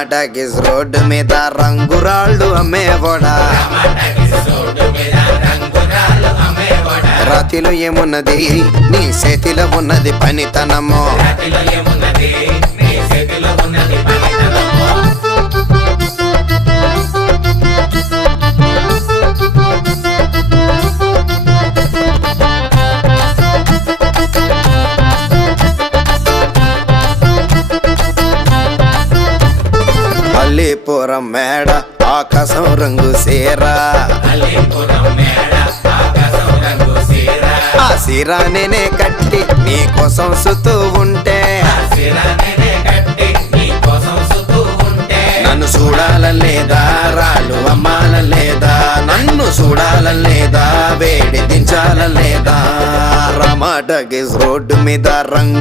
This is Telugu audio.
రమాటగిస్ రోడ్డు మీద రంగురాళ్ళు అమ్మేవాడా రాతిలో ఏమున్నది నీ చేతిలో ఉన్నది పనితనము అల్లీపురం మేడ ఆకాశం రంగు సీరా ఆ సీరా నేనే కట్టి నీ కోసం సుతూ ఉంటే నన్ను చూడాలలేదా రాళ్ళు అమ్మాలలేదా నన్ను చూడాలలేదా వేడి దించాలలేదా రమాటగిస్ రోడ్డు మీద రంగు